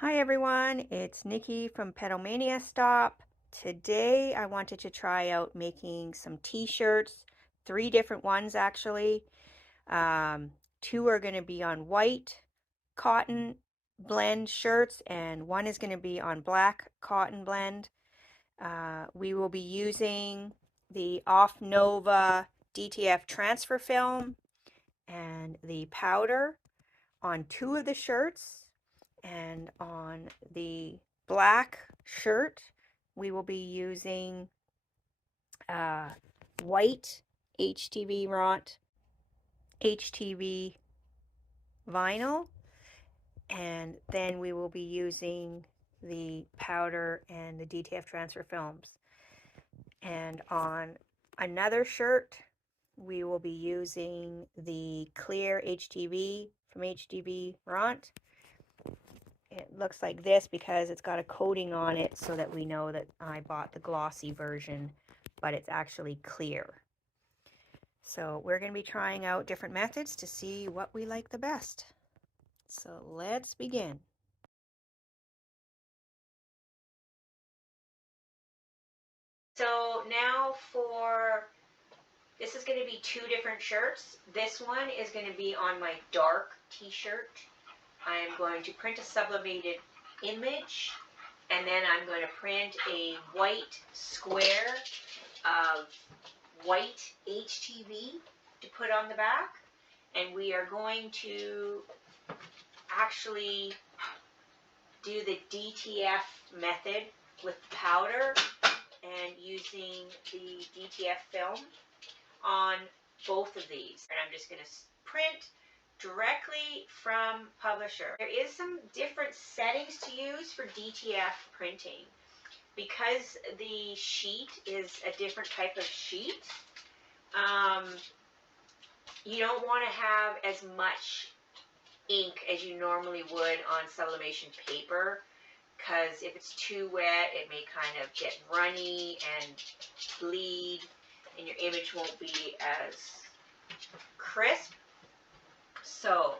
Hi everyone, it's Nikki from PetomaniaStop. Today I wanted to try out making some t-shirts, 3 different ones actually. 2 are going to be on white cotton blend shirts and 1 is going to be on black cotton blend. We will be using the Off Nova DTF transfer film and the powder on 2 of the shirts. And on the black shirt, we will be using white HTVRont HTV vinyl, and then we will be using the powder and the DTF transfer films. And on another shirt, we will be using the Clear HTV from HTVRont. It looks like this because it's got a coating on it so that we know that I bought the glossy version, but it's actually clear. So we're going to be trying out different methods to see what we like the best. So let's begin. So now this is going to be 2 different shirts. This one is going to be on my dark t-shirt. I am going to print a sublimated image, and then I'm going to print a white square of white HTV to put on the back. And we are going to actually do the DTF method with powder and using the DTF film on both of these. And I'm just going to print directly from publisher. There is some different settings to use for DTF printing. Because the sheet is a different type of sheet, you don't want to have as much ink as you normally would on sublimation paper, because if it's too wet, it may kind of get runny and bleed, and your image won't be as crisp. So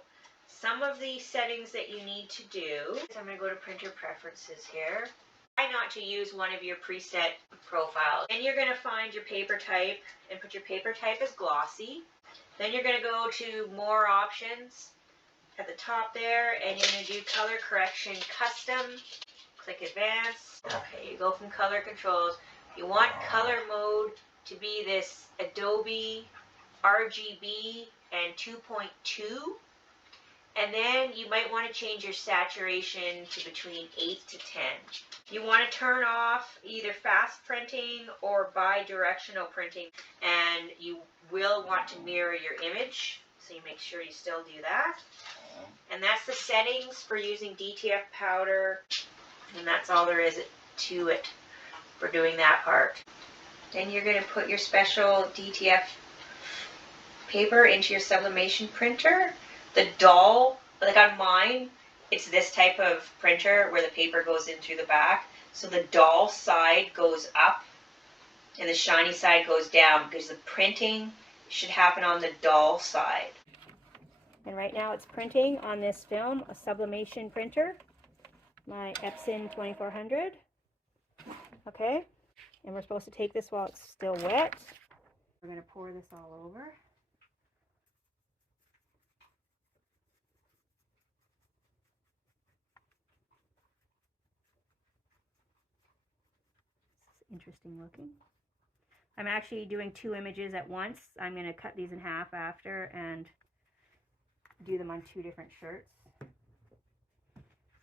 some of the settings that you need to do, I'm going to go to printer preferences here. Try not to use one of your preset profiles. And you're going to find your paper type and put your paper type as glossy. Then you're going to go to more options at the top there, and you're going to do color correction custom. Click advanced. Okay, you go from color controls. You want color mode to be this Adobe RGB and 2.2. And then you might want to change your saturation to between 8 to 10. You want to turn off either fast printing or bi-directional printing, and you will want to mirror your image, so you make sure you still do that. And that's the settings for using DTF powder, and that's all there is to it for doing that part. Then you're going to put your special DTF paper into your sublimation printer. The doll, like on mine, it's this type of printer where the paper goes in through the back. So the doll side goes up and the shiny side goes down, because the printing should happen on the doll side. And right now it's printing on this film, a sublimation printer, my Epson 2400. Okay, and we're supposed to take this while it's still wet. We're going to pour this all over. Interesting looking. I'm actually doing 2 images at once. I'm going to cut these in half after and do them on 2 different shirts.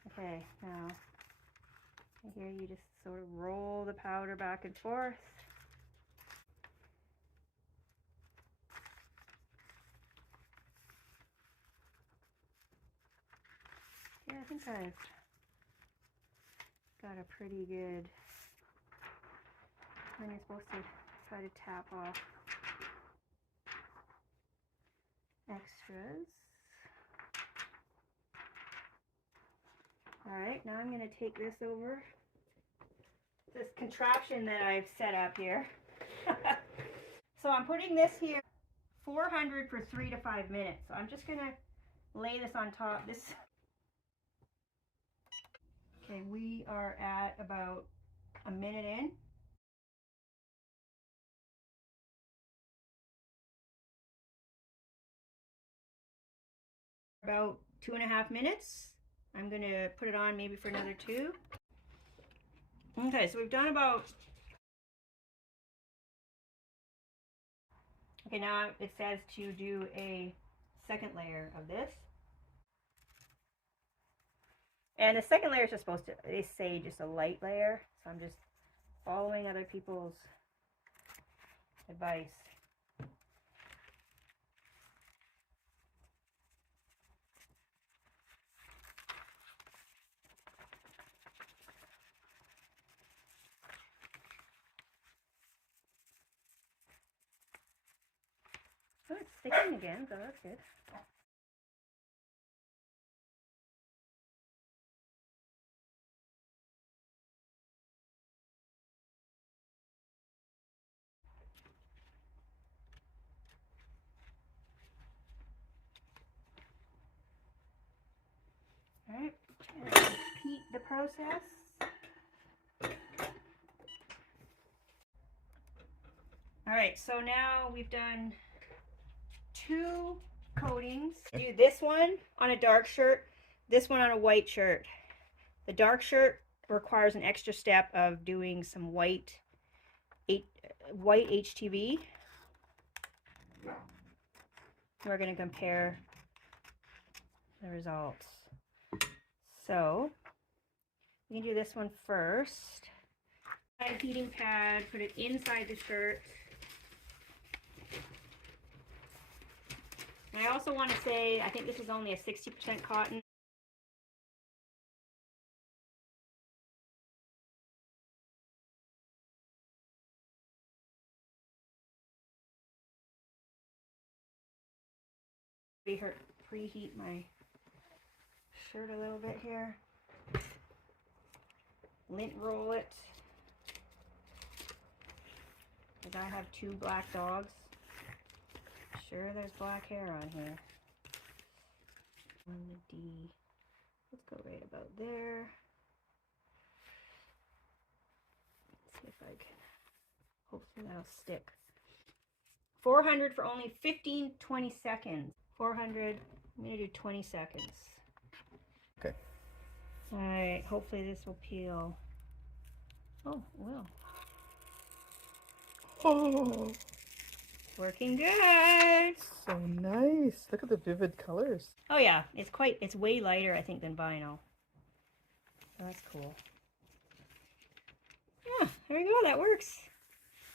Okay, now here you just sort of roll the powder back and forth. Yeah, I think I've got a pretty good. Then you're supposed to try to tap off extras. Alright, now I'm going to take this over this contraption that I've set up here. So I'm putting this here 400 for 3 to 5 minutes. So I'm just going to lay this on top. Okay, we are at about a minute in. About 2.5 minutes. I'm gonna put it on maybe for another 2. Okay, so we've done about, okay, now it says to do a second layer of this. And the second layer is just supposed to, they say just a light layer, so I'm just following other people's advice. Oh, it's sticking again, so that's good. All right, and repeat the process. All right, so now we've done 2 coatings. Do this one on a dark shirt, this one on a white shirt. The dark shirt requires an extra step of doing some white HTV. We're going to compare the results. So we can do this one first. A heating pad, put it inside the shirt. And I also want to say, I think this is only a 60% cotton. Preheat my shirt a little bit here. Lint roll it. Because I have 2 black dogs. Sure, there's black hair on here. On the D. Let's go right about there. Let's see if I can. Hopefully that'll stick. 400 for only 20 seconds. 400, I'm going to do 20 seconds. Okay. Alright, hopefully this will peel. Oh, it will. Oh, Working good. so nice. Look at the vivid colors. Oh yeah, it's way lighter, I think, than vinyl. So that's cool. Yeah, there we go, that works.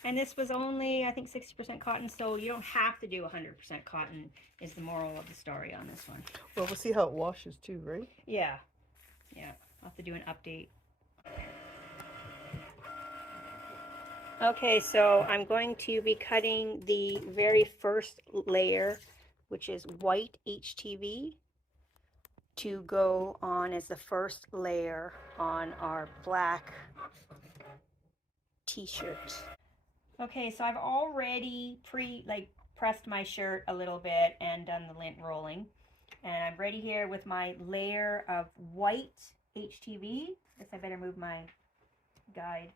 And this was only, I think, 60% cotton, so you don't have to do 100% cotton, is the moral of the story on this one. Well, we'll see how it washes too, right? Yeah. Yeah, I'll have to do an update. Okay, so I'm going to be cutting the very first layer, which is white HTV, to go on as the first layer on our black t-shirt. Okay, so I've already pressed my shirt a little bit and done the lint rolling. And I'm ready here with my layer of white HTV. I guess I better move my guide.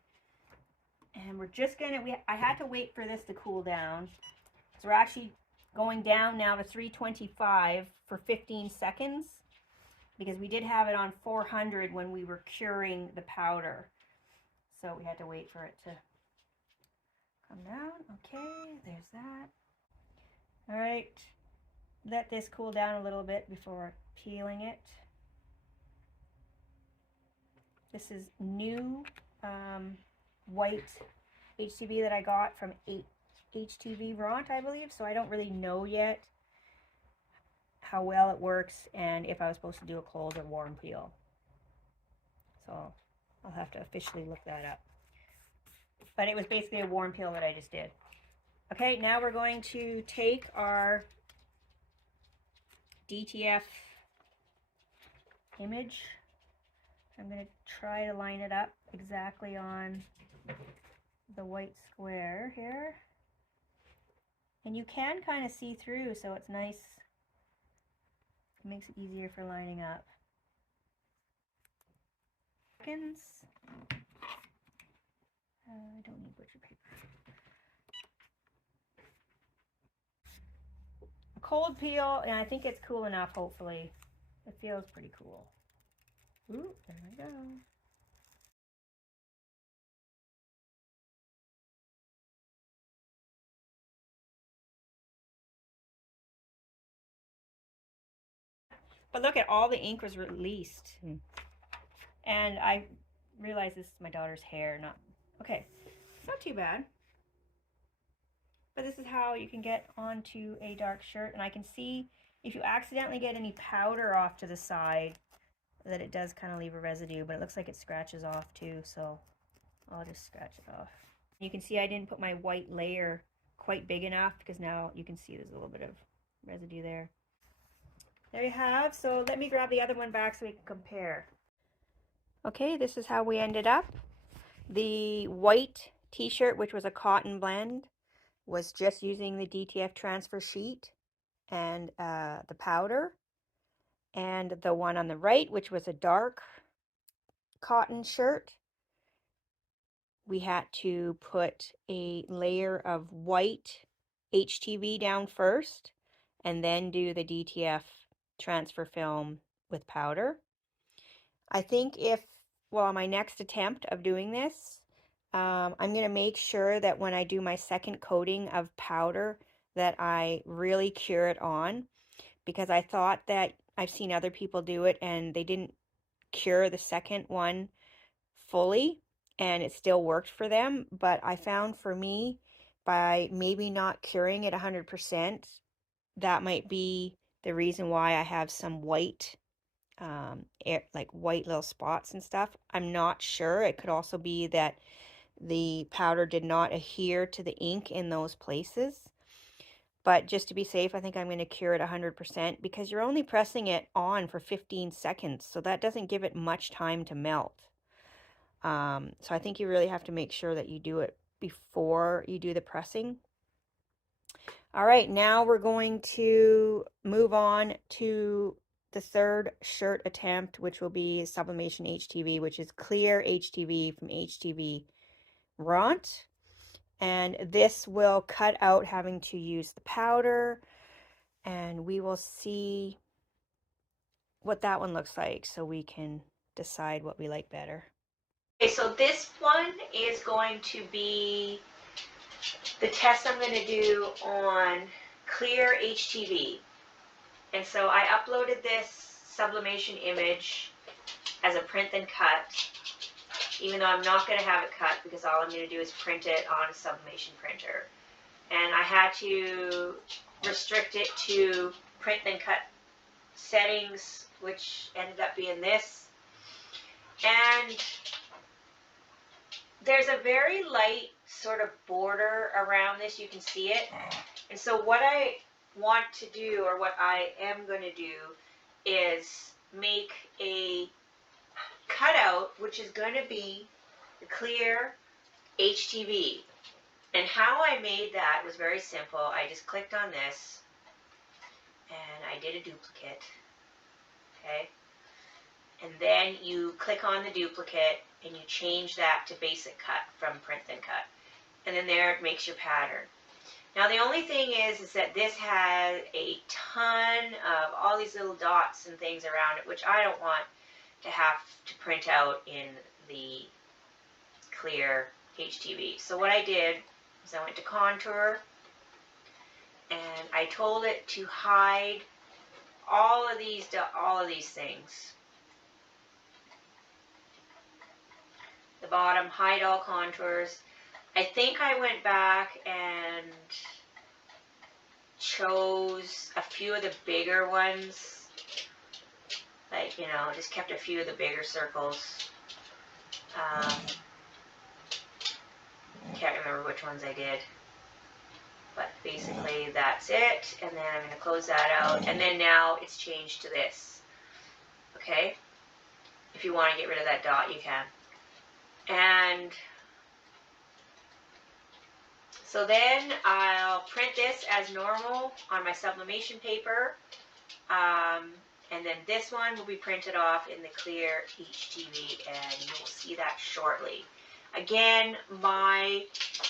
And we're just gonna, I had to wait for this to cool down. So we're actually going down now to 325 for 15 seconds because we did have it on 400 when we were curing the powder. So we had to wait for it to come down. Okay, there's that. All right, let this cool down a little bit before peeling it. This is new white HTV that I got from HTVRont, I believe, so I don't really know yet how well it works and if I was supposed to do a cold or warm peel. So I'll have to officially look that up. But it was basically a warm peel that I just did. Okay, now we're going to take our DTF image. I'm going to try to line it up exactly on the white square here. And you can kind of see through, so it's nice. It makes it easier for lining up. seconds. I don't need butcher paper. A cold peel, and I think it's cool enough, hopefully. It feels pretty cool. Ooh, there we go. But look at all the ink was released. And I realized this is my daughter's hair, not... Okay, not too bad. But this is how you can get onto a dark shirt. And I can see if you accidentally get any powder off to the side, that it does kind of leave a residue. But it looks like it scratches off too, so I'll just scratch it off. You can see I didn't put my white layer quite big enough, because now you can see there's a little bit of residue there. There you have. So let me grab the other one back so we can compare. Okay, this is how we ended up. The white t-shirt, which was a cotton blend, was just using the DTF transfer sheet and the powder. And the one on the right, which was a dark cotton shirt, we had to put a layer of white HTV down first and then do the DTF transfer film with powder. I think well, on my next attempt of doing this, I'm going to make sure that when I do my second coating of powder that I really cure it on, because I thought that I've seen other people do it and they didn't cure the second one fully and it still worked for them. But I found for me, by maybe not curing it 100%, that might be the reason why I have some white, like white little spots and stuff. I'm not sure. It could also be that the powder did not adhere to the ink in those places. But just to be safe, I think I'm going to cure it 100%, because you're only pressing it on for 15 seconds. So that doesn't give it much time to melt. So I think you really have to make sure that you do it before you do the pressing. All right, now we're going to move on to the third shirt attempt, which will be Sublimation HTV, which is Clear HTV from HTVRont. And this will cut out having to use the powder, and we will see what that one looks like so we can decide what we like better. Okay, so this one is going to be the test I'm going to do on Clear HTV. And so I uploaded this sublimation image as a print and cut, even though I'm not going to have it cut, because all I'm going to do is print it on a sublimation printer. And I had to restrict it to print and cut settings, which ended up being this. And there's a very light sort of border around this. You can see it. And so what I want to do, or what I am going to do, is make a cutout, which is going to be the Clear HTV. And how I made that was very simple. I just clicked on this and I did a duplicate. Okay. And then you click on the duplicate and you change that to basic cut from print and cut. And then there it makes your pattern. Now the only thing is that this has a ton of all these little dots and things around it, which I don't want to have to print out in the Clear HTV. So what I did is I went to contour and I told it to hide all of these things. The bottom, hide all contours. I think I went back and chose a few of the bigger ones. Like, you know, just kept a few of the bigger circles. Can't remember which ones I did. But basically that's it. And then I'm going to close that out. And then now it's changed to this. Okay? If you want to get rid of that dot, you can. And so then I'll print this as normal on my sublimation paper, and And then this one will be printed off in the Clear HTV, and you'll see that shortly. Again,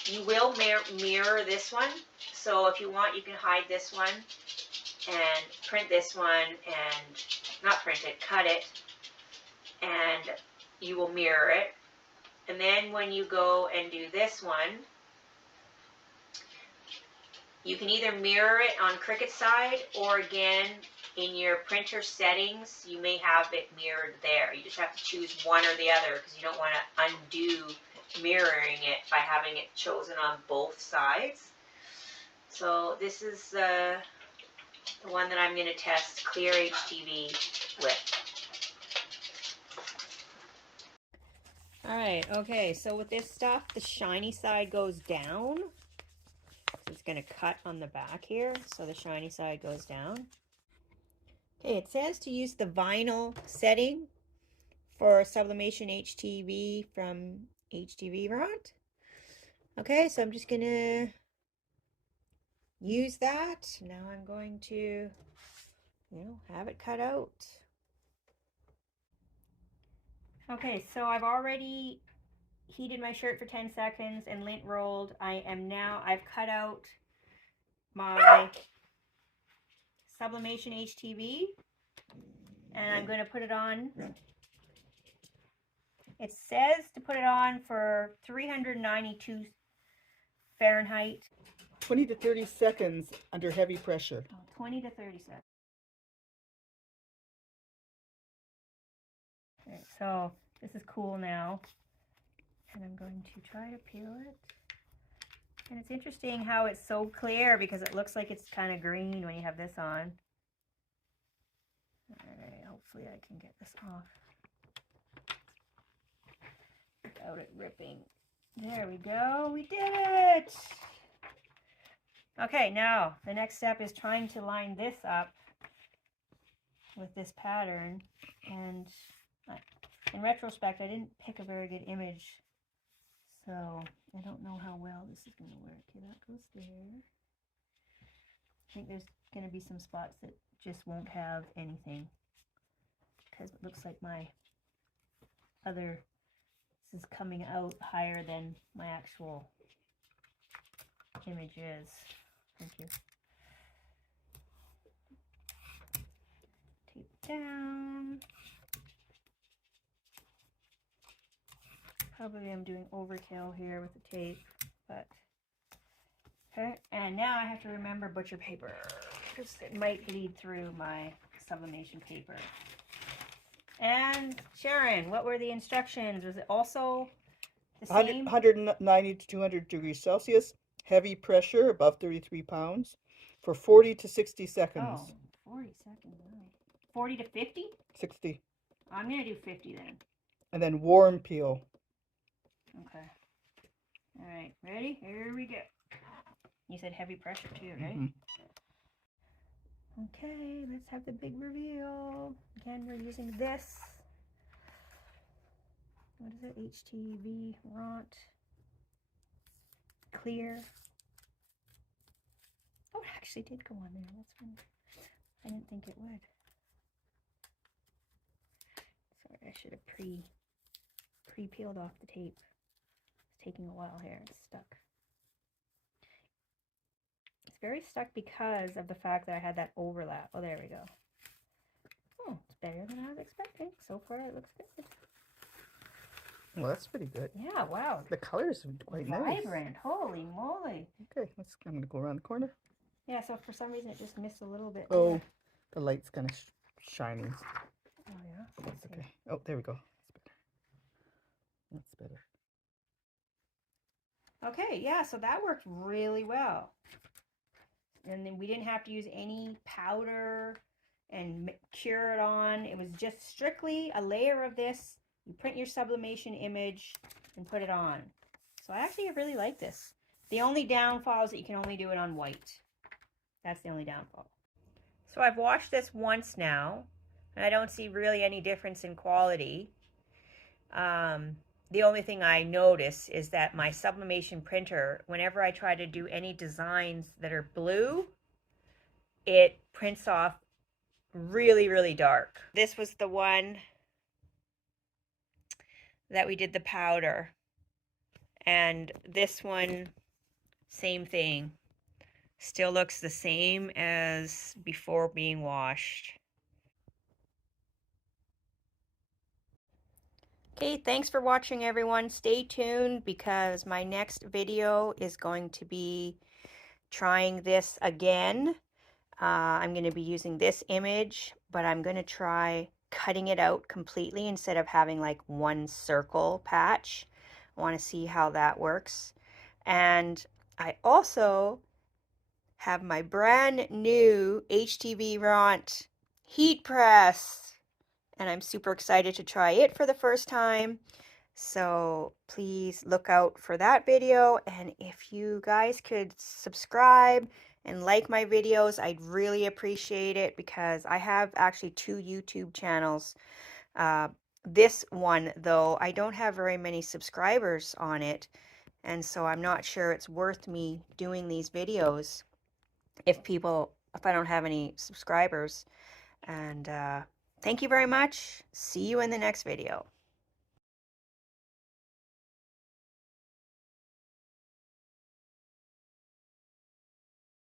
you will mirror this one. So if you want, you can hide this one and print this one, and not print it, cut it, and you will mirror it. And then when you go and do this one, you can either mirror it on Cricut side, or again, in your printer settings, you may have it mirrored there. You just have to choose one or the other, because you don't want to undo mirroring it by having it chosen on both sides. So this is the one that I'm going to test Clear HTV with. Alright, okay, so with this stuff, the shiny side goes down. So it's going to cut on the back here, so the shiny side goes down. Okay, it says to use the vinyl setting for Sublimation HTV from HTVRont. Okay, so I'm just going to use that. Now I'm going to, have it cut out. Okay, so I've already heated my shirt for 10 seconds and lint rolled. I've cut out my Sublimation HTV, and I'm going to put it on. It says to put it on for 392 Fahrenheit. 20 to 30 seconds under heavy pressure. Oh, 20 to 30 seconds. Okay, so this is cool now, and I'm going to try to peel it. And it's interesting how it's so clear, because it looks like it's kind of green when you have this on. Alright, hopefully I can get this off without it ripping. There we go, we did it! Okay, now the next step is trying to line this up with this pattern, and in retrospect, I didn't pick a very good image, so I don't know how well this is going to work. Okay, that goes there. I think there's going to be some spots that just won't have anything, because it looks like my other, this is coming out higher than my actual image is. Thank you. Tape down. Probably I'm doing overkill here with the tape, but okay. And now I have to remember butcher paper, because it might bleed through my sublimation paper. And Sharon, what were the instructions? Was it also the same? 190 to 200 degrees Celsius, heavy pressure above 33 pounds for 40 to 60 seconds. Oh, 40 seconds. 40 to 50? 60. I'm going to do 50 then. And then warm peel. Okay. All right. Ready? Here we go. You said heavy pressure too, right? Mm-hmm. Okay, let's have the big reveal. Again, we're using this. What is it? HTVRont Clear. Oh, it actually did go on there. That's fun. I didn't think it would. Sorry, I should have pre-peeled off the tape. It's taking a while here. It's stuck. It's very stuck because of the fact that I had that overlap. Oh, there we go. Oh, it's better than I was expecting. So far, it looks good. Well, that's pretty good. Yeah, wow. The colors are quite nice. Vibrant. Holy moly. Okay, I'm going to go around the corner. Yeah, so for some reason, it just missed a little bit. Oh, the light's kind of shining. Oh, yeah. Let's see. Okay. Oh, there we go. That's better. Okay, yeah, so that worked really well. And then we didn't have to use any powder and cure it on. It was just strictly a layer of this. You print your sublimation image and put it on. So I actually really like this. The only downfall is that you can only do it on white. That's the only downfall. So I've washed this once now, and I don't see really any difference in quality. The only thing I notice is that my sublimation printer, whenever I try to do any designs that are blue, it prints off really, really dark. This was the one that we did the powder. And this one, same thing. Still looks the same as before being washed. Okay, thanks for watching, everyone. Stay tuned because my next video is going to be trying this again. I'm going to be using this image, but I'm going to try cutting it out completely instead of having like one circle patch. I want to see how that works. And I also have my brand new HTVRont heat press, and I'm super excited to try it for the first time. So please look out for that video, and if you guys could subscribe and like my videos, I'd really appreciate it, because I have actually 2 YouTube channels. This one, though, I don't have very many subscribers on it, and so I'm not sure it's worth me doing these videos if I don't have any subscribers. And thank you very much. See you in the next video.